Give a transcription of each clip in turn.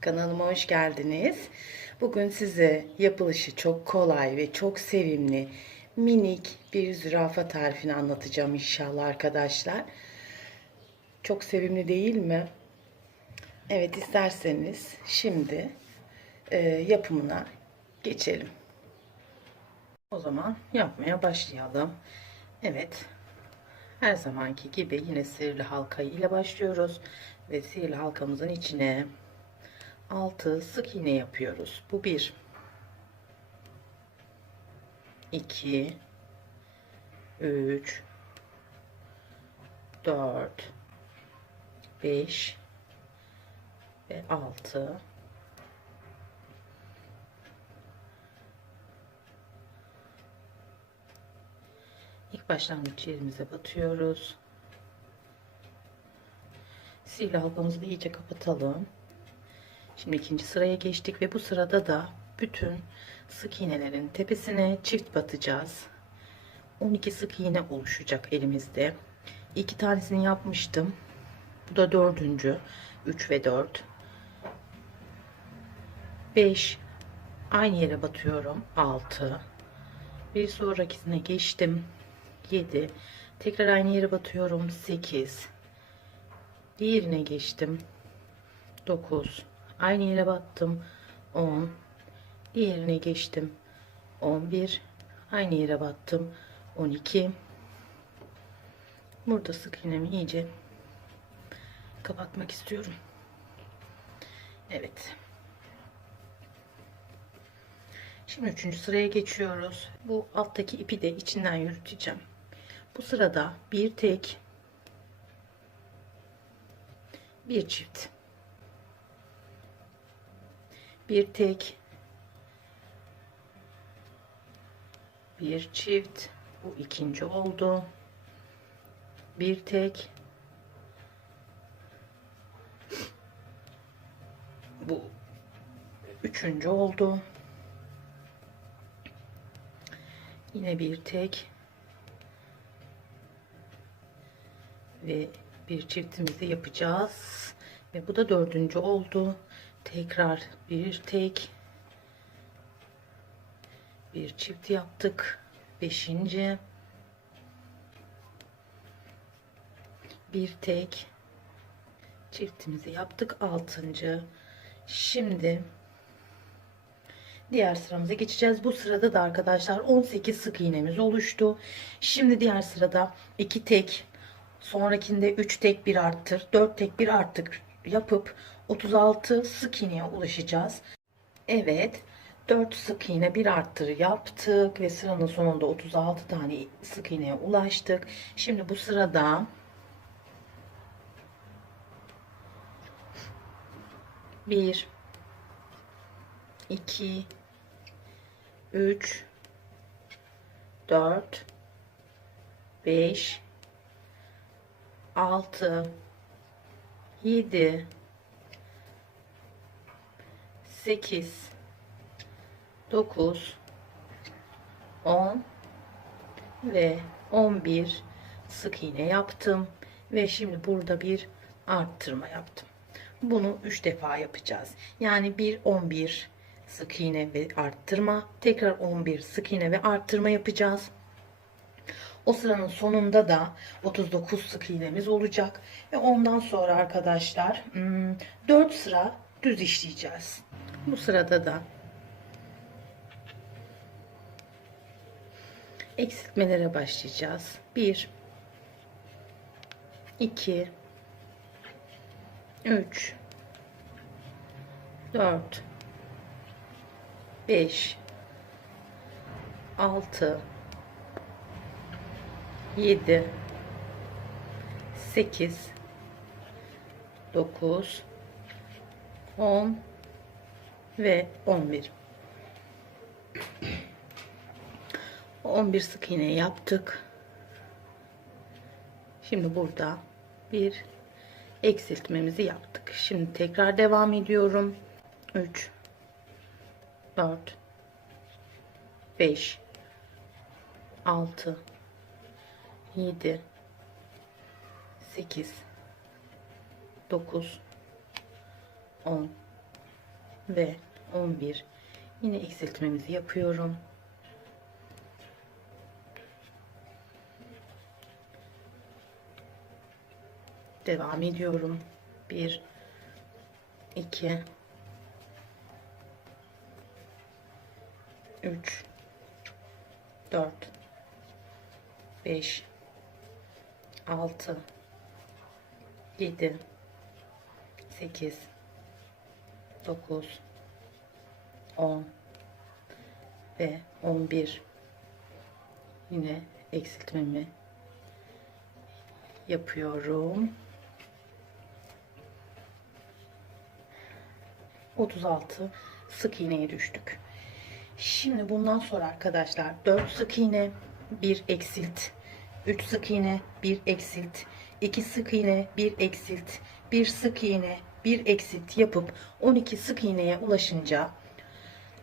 Kanalıma hoş geldiniz. Bugün size yapılışı çok kolay ve çok sevimli minik bir zürafa tarifini anlatacağım inşallah arkadaşlar. Çok sevimli değil mi? Evet isterseniz şimdi e, yapımına geçelim. O zaman yapmaya başlayalım. Evet. Her zamanki gibi yine sihirli halka ile başlıyoruz. Ve sihirli halkamızın içine 6 sık iğne yapıyoruz. Bu 1 2 3 4 5 ve 6 İlk başlangıç yerimize batıyoruz. Sihirli halkamızı iyice kapatalım. Şimdi ikinci sıraya geçtik ve bu sırada da bütün sık iğnelerin tepesine çift batacağız. 12 sık iğne oluşacak elimizde. İki tanesini yapmıştım. Bu da dördüncü. 3 ve 4. 5. Aynı yere batıyorum. 6. Bir sonrakisine geçtim. 7. Tekrar aynı yere batıyorum. 8. Diğerine geçtim. 9. Aynı yere battım. 10. Diğerine geçtim. 11. Aynı yere battım. 12. Burada sık iğnemi iyice kapatmak istiyorum. Evet. Şimdi üçüncü sıraya geçiyoruz. Bu alttaki ipi de içinden yürüteceğim. Bu sırada bir tek bir çift bir tek. Bir çift. Bu ikinci oldu. Bir tek. Bu üçüncü oldu. Yine bir tek. Ve bir çiftimizi yapacağız. Ve bu da dördüncü oldu tekrar bir tek. Bir çift yaptık. Beşinci. Bir tek. Çiftimizi yaptık. Altıncı. Şimdi diğer sıramıza geçeceğiz. Bu sırada da arkadaşlar 18 sık iğnemiz oluştu. Şimdi diğer sırada iki tek. Sonrakinde 3 tek bir arttır 4 tek bir arttır yapıp 36 sık iğneye ulaşacağız. Evet 4 sık iğne bir arttır yaptık ve sıranın sonunda 36 tane sık iğneye ulaştık. Şimdi bu sırada bir, iki, üç, dört, beş, altı, 7 8 9 10 ve 11 sık iğne yaptım ve şimdi burada bir arttırma yaptım. Bunu 3 defa yapacağız. Yani bir 11 sık iğne ve arttırma, tekrar 11 sık iğne ve arttırma yapacağız. O sıranın sonunda da 39 sık iğnemiz olacak. Ve ondan sonra arkadaşlar 4 hmm, sıra düz işleyeceğiz. Bu sırada da eksiltmelere başlayacağız. 1 2 3 4 5 6 7 8 9 10 ve 11 11 sık iğne yaptık. Şimdi burada bir eksiltmemizi yaptık. Şimdi tekrar devam ediyorum. 3 4 5 6 7 8 9 10 ve 11 yine eksiltmemizi yapıyorum. Devam ediyorum. 1 2 3 4 5 6 7 8 9 10 ve 11 yine eksiltmemi yapıyorum. 36 sık iğneye düştük. Şimdi bundan sonra arkadaşlar 4 sık iğne, 1 eksilt, 3 sık iğne, 1 eksilt, 2 sık iğne, 1 eksilt, 1 sık iğne, 1 eksilt yapıp 12 sık iğneye ulaşınca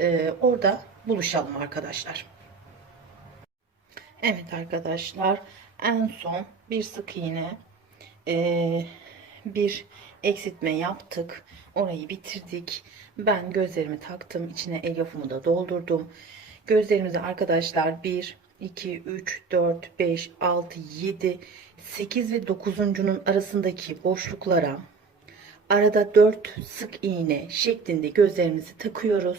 e, orada buluşalım arkadaşlar. Evet arkadaşlar en son bir sık iğne e, bir eksiltme yaptık. Orayı bitirdik. Ben gözlerimi taktım. içine elyafımı da doldurdum. Gözlerimizi arkadaşlar 1, 2, 3, 4, 5, 6, 7, 8 ve 9'uncunun arasındaki boşluklara arada 4 sık iğne şeklinde gözlerimizi takıyoruz.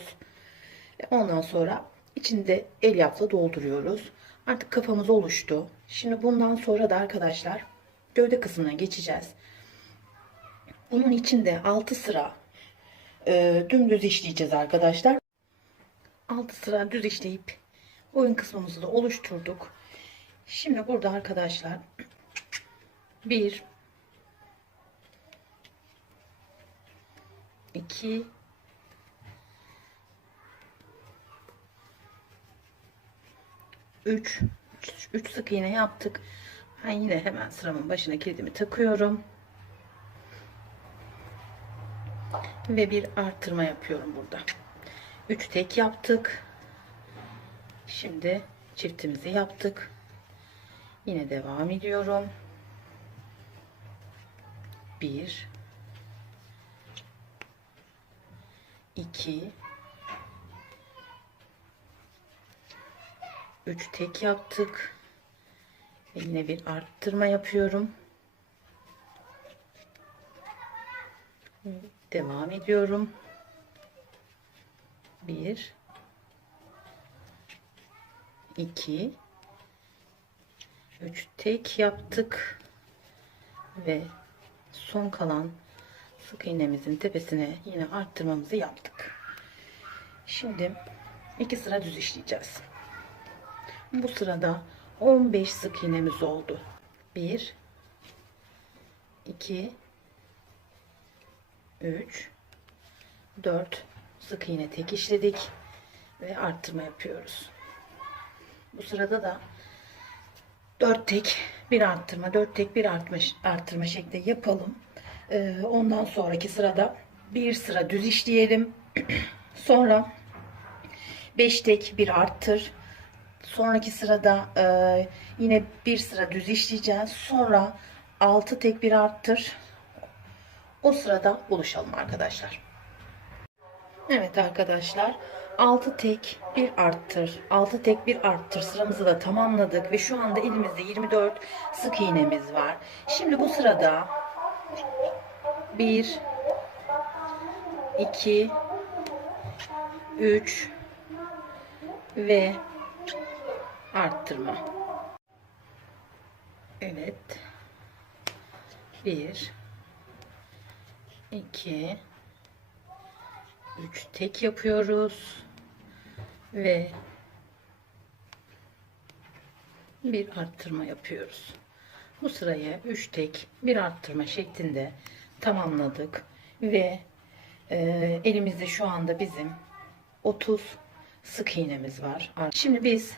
Ondan sonra içinde elyafla dolduruyoruz. Artık kafamız oluştu. Şimdi bundan sonra da arkadaşlar gövde kısmına geçeceğiz. Bunun içinde 6 sıra e, dümdüz işleyeceğiz arkadaşlar. 6 sıra düz işleyip oyun kısmımızı da oluşturduk. Şimdi burada arkadaşlar 1 2 3 3 sık iğne yaptık. Ben yine hemen sıramın başına kilidimi takıyorum. Ve bir arttırma yapıyorum burada. 3 tek yaptık. Şimdi çiftimizi yaptık. Yine devam ediyorum. 1 2 3 tek yaptık. Yine bir arttırma yapıyorum. Devam ediyorum. 1 2 3 tek yaptık ve son kalan sık iğnemizin tepesine yine arttırmamızı yaptık. Şimdi iki sıra düz işleyeceğiz. Bu sırada 15 sık iğnemiz oldu. 1 2 3 4 sık iğne tek işledik ve arttırma yapıyoruz. Bu sırada da 4 tek bir arttırma, 4 tek bir artma, arttırma şeklinde yapalım. Ee, ondan sonraki sırada bir sıra düz işleyelim. Sonra 5 tek bir arttır. Sonraki sırada e, yine bir sıra düz işleyeceğiz. Sonra 6 tek bir arttır. O sırada buluşalım arkadaşlar. Evet arkadaşlar 6 tek bir arttır 6 tek bir arttır sıramızı da tamamladık ve şu anda elimizde 24 sık iğnemiz var şimdi bu sırada 1 2 3 ve arttırma. Evet. 1 2 3 tek yapıyoruz. Ve bir arttırma yapıyoruz. Bu sırayı 3 tek bir arttırma şeklinde tamamladık. Ve e, elimizde şu anda bizim 30 sık iğnemiz var. Şimdi biz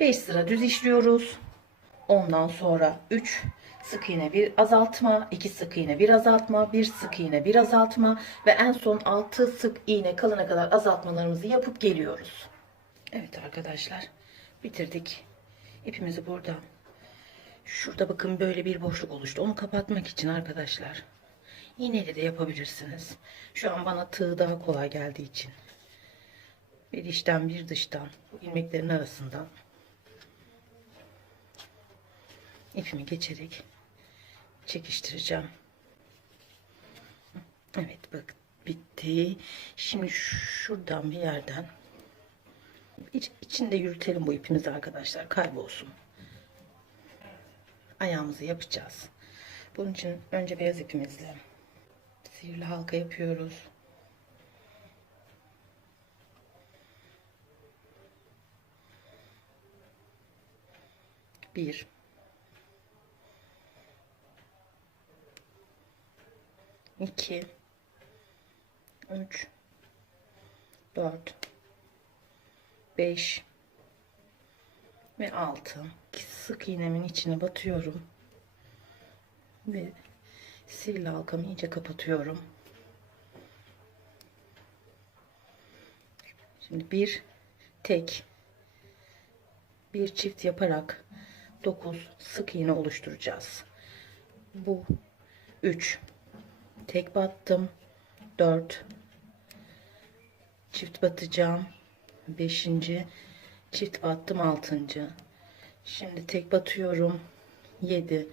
5 sıra düz işliyoruz. Ondan sonra 3 sık iğne bir azaltma, 2 sık iğne bir azaltma, 1 sık iğne bir azaltma ve en son 6 sık iğne kalana kadar azaltmalarımızı yapıp geliyoruz. Evet arkadaşlar bitirdik. İpimizi burada. Şurada bakın böyle bir boşluk oluştu. Onu kapatmak için arkadaşlar İğneyle de yapabilirsiniz. Şu an bana tığ daha kolay geldiği için. Bir içten bir dıştan bu ilmeklerin arasından ipimi geçerek çekiştireceğim. Evet bak bitti. Şimdi şuradan bir yerden iç, içinde yürütelim bu ipimizi arkadaşlar kaybolsun. Ayağımızı yapacağız. Bunun için önce beyaz ipimizle sihirli halka yapıyoruz. Bir. İki, üç, dört, beş ve altı. Sık iğnemin içine batıyorum ve sihirli halkamı iyice kapatıyorum. Şimdi bir tek bir çift yaparak 9 sık iğne oluşturacağız. Bu 3 tek battım 4 çift batacağım 5. çift battım 6. Şimdi tek batıyorum 7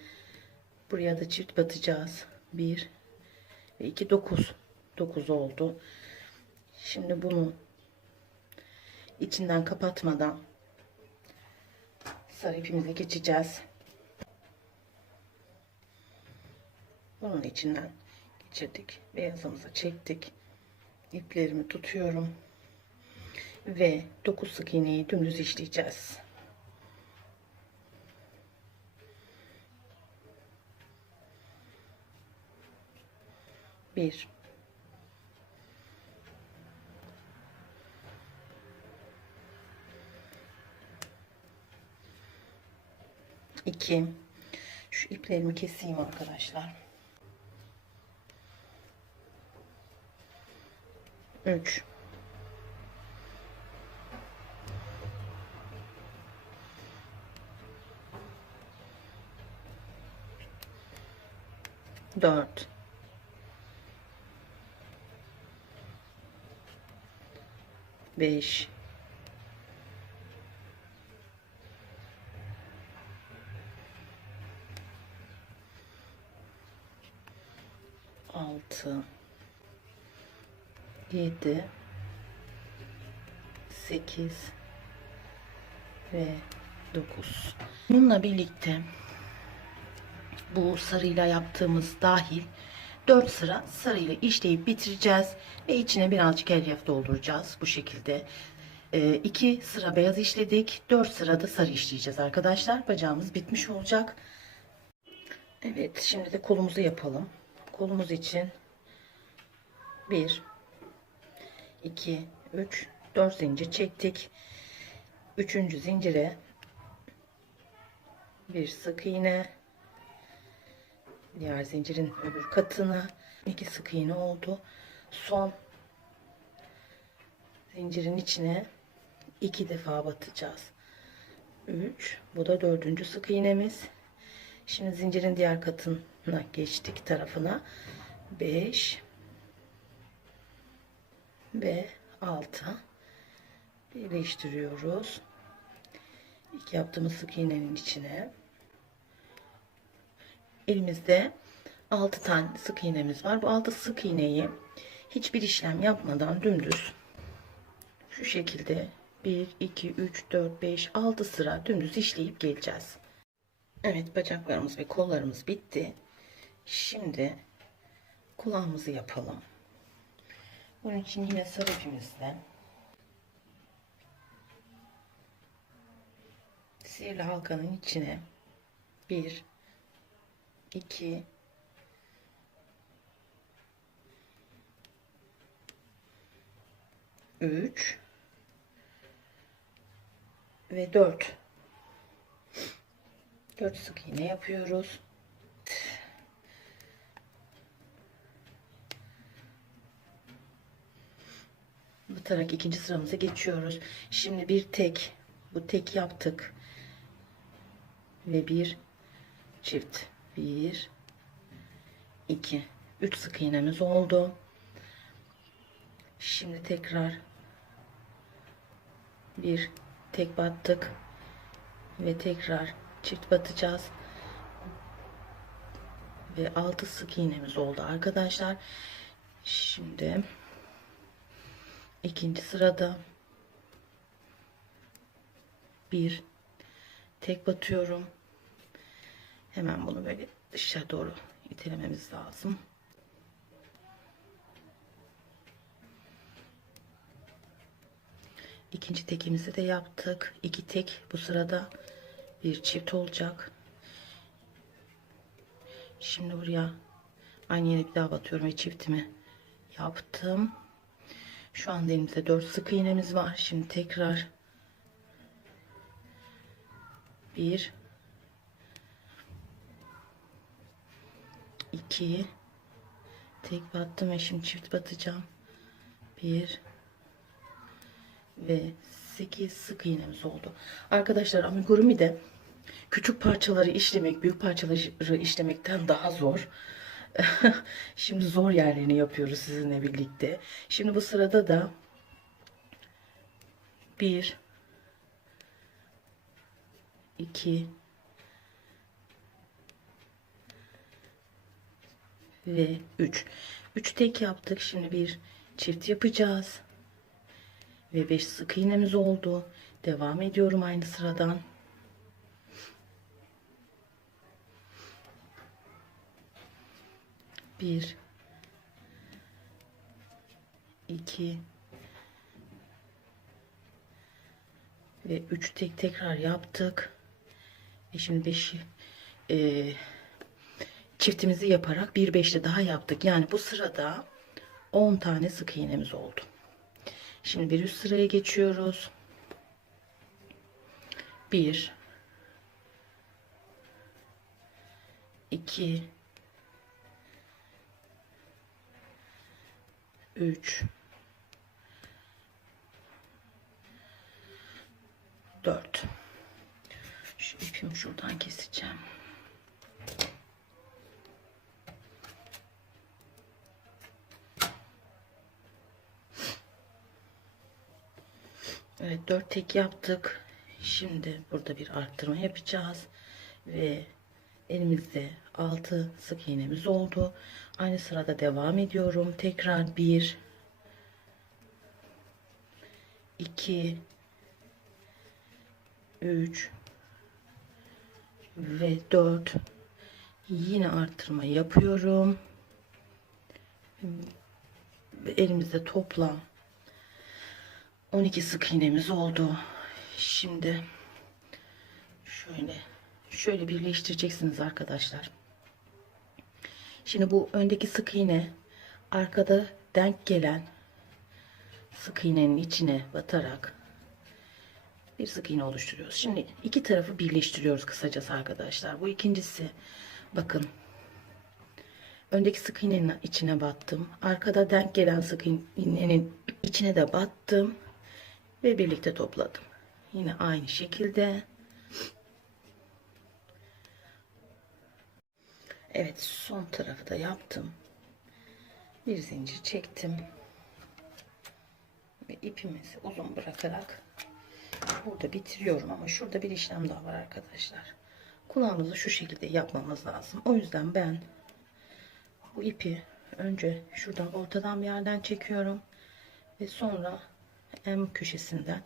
buraya da çift batacağız 1 ve 2 9 9 oldu. Şimdi bunu içinden kapatmadan sarı ipimize geçeceğiz. Bunun içinden geçirdik. Beyazımızı çektik. İplerimi tutuyorum. Ve 9 sık iğneyi dümdüz işleyeceğiz. Bir. İki. Şu iplerimi keseyim arkadaşlar. 3 4 5 7 8 ve 9 bununla birlikte bu sarıyla yaptığımız dahil 4 sıra sarıyla işleyip bitireceğiz ve içine birazcık elyaf dolduracağız bu şekilde. Ee, 2 sıra beyaz işledik 4 sırada sarı işleyeceğiz arkadaşlar. Bacağımız bitmiş olacak. Evet şimdi de kolumuzu yapalım. Kolumuz için 1 2 3 4 zincir çektik. 3. zincire bir sık iğne. Diğer zincirin öbür katına iki sık iğne oldu. Son zincirin içine iki defa batacağız. 3 bu da dördüncü sık iğnemiz. Şimdi zincirin diğer katına geçtik tarafına. 5 ve 6 birleştiriyoruz İlk yaptığımız sık iğnenin içine elimizde 6 tane sık iğnemiz var. Bu 6 sık iğneyi hiçbir işlem yapmadan dümdüz şu şekilde 1, 2, 3, 4, 5, 6 sıra dümdüz işleyip geleceğiz. Evet bacaklarımız ve kollarımız bitti. Şimdi kulağımızı yapalım. Bunun için yine sarı ipimizle sihirli halkanın içine bir 2 3 ve 4 4 sık iğne yapıyoruz. Batarak ikinci sıramıza geçiyoruz. Şimdi bir tek bu tek yaptık. Ve bir çift. 1 2 3 sık iğnemiz oldu. Şimdi tekrar bir tek battık. Ve tekrar çift batacağız. Ve 6 sık iğnemiz oldu arkadaşlar. Şimdi ikinci sırada bir tek batıyorum hemen bunu böyle dışarı doğru itelememiz lazım İkinci tekimizi de yaptık. İki tek bu sırada bir çift olacak. Şimdi buraya aynı yere bir daha batıyorum ve çiftimi yaptım. Şu anda elimizde 4 sık iğnemiz var. Şimdi tekrar bir iki tek battım ve şimdi çift batacağım. Bir ve 8 sık iğnemiz oldu. Arkadaşlar amigurumi de küçük parçaları işlemek büyük parçaları işlemekten daha zor. Şimdi zor yerlerini yapıyoruz sizinle birlikte. Şimdi bu sırada da bir iki ve üç. Üç tek yaptık. Şimdi bir çift yapacağız. Ve 5 sık iğnemiz oldu. Devam ediyorum aynı sıradan. Bir, iki ve üç tek tekrar yaptık. Ve şimdi beşi e, çiftimizi yaparak bir beşli daha yaptık. Yani bu sırada 10 tane sık iğnemiz oldu. Şimdi bir üst sıraya geçiyoruz. Bir, iki, üç, dört. Şu ipimi şuradan keseceğim. Evet 4 tek yaptık. Şimdi burada bir arttırma yapacağız. Ve elimizde 6 sık iğnemiz oldu. Aynı sırada devam ediyorum. Tekrar 1 2 3 ve 4 yine arttırma yapıyorum. Elimizde toplam 12 sık iğnemiz oldu. Şimdi şöyle şöyle birleştireceksiniz arkadaşlar. Şimdi bu öndeki sık iğne arkada denk gelen sık iğnenin içine batarak bir sık iğne oluşturuyoruz. Şimdi iki tarafı birleştiriyoruz kısacası arkadaşlar. Bu ikincisi bakın öndeki sık iğnenin içine battım. Arkada denk gelen sık iğnenin içine de battım ve birlikte topladım. Yine aynı şekilde. Evet son tarafı da yaptım. Bir zincir çektim. Ve ipimizi uzun bırakarak burada bitiriyorum ama şurada bir işlem daha var arkadaşlar. Kulağımızı şu şekilde yapmamız lazım. O yüzden ben bu ipi önce şuradan ortadan bir yerden çekiyorum ve sonra en köşesinden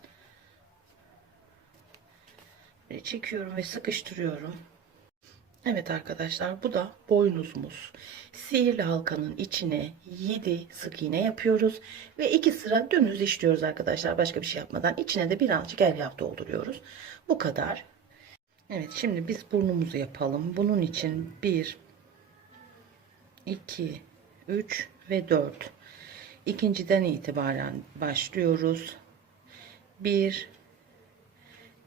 çekiyorum ve sıkıştırıyorum. Evet arkadaşlar bu da boynuzumuz. Sihirli halkanın içine 7 sık iğne yapıyoruz ve 2 sıra dümdüz işliyoruz arkadaşlar. Başka bir şey yapmadan içine de birazcık elyaf dolduruyoruz. Bu kadar. Evet şimdi biz burnumuzu yapalım. Bunun için 1 2 3 ve 4 ikinciden itibaren başlıyoruz. 1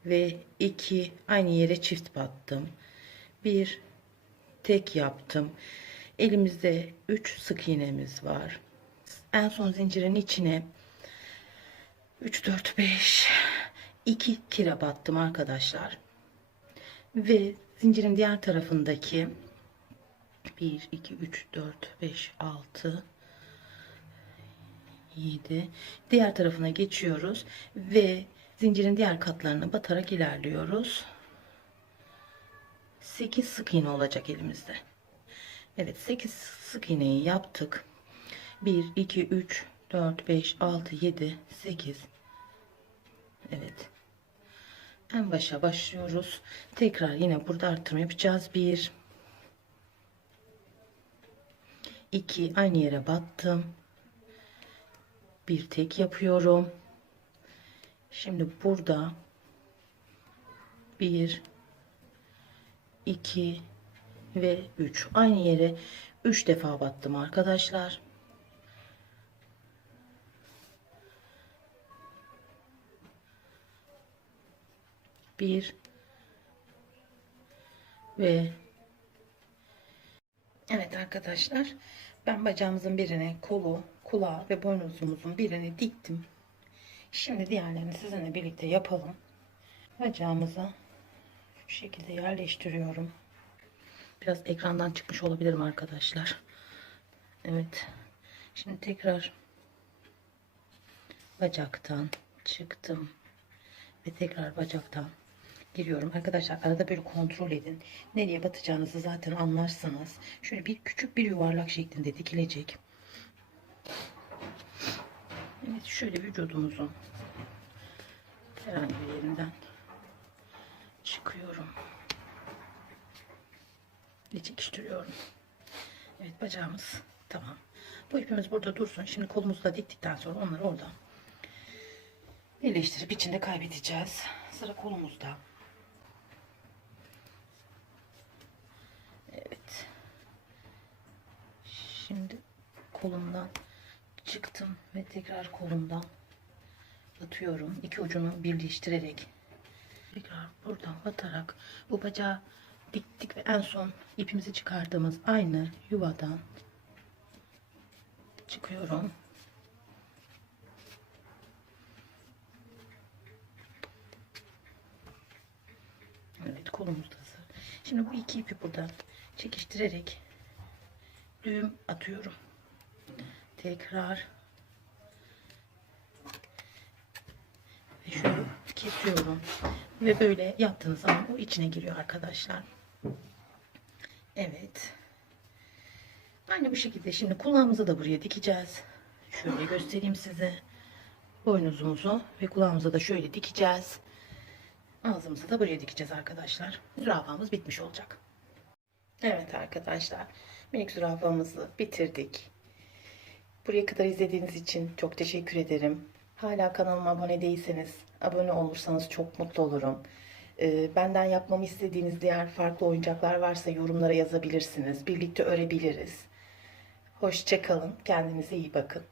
ve 2 aynı yere çift battım. 1 tek yaptım. Elimizde 3 sık iğnemiz var. En son zincirin içine 3 4 5 2 kere battım arkadaşlar. Ve zincirin diğer tarafındaki 1, 2, 3, 4, 5, 6, 7. Diğer tarafına geçiyoruz ve zincirin diğer katlarına batarak ilerliyoruz. 8 sık iğne olacak elimizde. Evet 8 sık iğneyi yaptık. 1, 2, 3, 4, 5, 6, 7, 8. Evet. En başa başlıyoruz. Tekrar yine burada artırma yapacağız. 1, 2 aynı yere battım. Bir tek yapıyorum. Şimdi burada 1 2 ve 3 aynı yere 3 defa battım arkadaşlar. Bir ve Evet arkadaşlar ben bacağımızın birine kolu, kulağı ve boynuzumuzun birini diktim. Şimdi diğerlerini sizinle birlikte yapalım. Bacağımıza şekilde yerleştiriyorum. Biraz ekrandan çıkmış olabilirim arkadaşlar. Evet. Şimdi tekrar bacaktan çıktım ve tekrar bacaktan giriyorum. Arkadaşlar arada böyle kontrol edin. Nereye batacağınızı zaten anlarsınız. Şöyle bir küçük bir yuvarlak şeklinde dikilecek. Evet şöyle vücudumuzun herhangi bir yerinden çıkıyorum. Ve çekiştiriyorum. Evet bacağımız tamam. Bu ipimiz burada dursun. Şimdi kolumuzu da diktikten sonra onları oradan birleştirip içinde kaybedeceğiz. Sıra kolumuzda. Evet. Şimdi kolumdan çıktım ve tekrar kolumdan batıyorum. İki ucunu birleştirerek tekrar buradan batarak bu bacağı diktik ve en son ipimizi çıkardığımız aynı yuvadan çıkıyorum. Evet kolumuz da hazır. Şimdi bu iki ipi buradan çekiştirerek düğüm atıyorum. Tekrar ve şöyle kesiyorum ve böyle yaptığınız zaman o içine giriyor arkadaşlar. Evet. Aynı bu şekilde şimdi kulağımızı da buraya dikeceğiz. Şöyle göstereyim size. Boynuzumuzu ve kulağımızı da şöyle dikeceğiz. Ağzımızı da buraya dikeceğiz arkadaşlar. Zürafamız bitmiş olacak. Evet arkadaşlar. Minik zürafamızı bitirdik. Buraya kadar izlediğiniz için çok teşekkür ederim. Hala kanalıma abone değilseniz abone olursanız çok mutlu olurum. Ee, benden yapmamı istediğiniz diğer farklı oyuncaklar varsa yorumlara yazabilirsiniz. Birlikte örebiliriz. Hoşçakalın. Kendinize iyi bakın.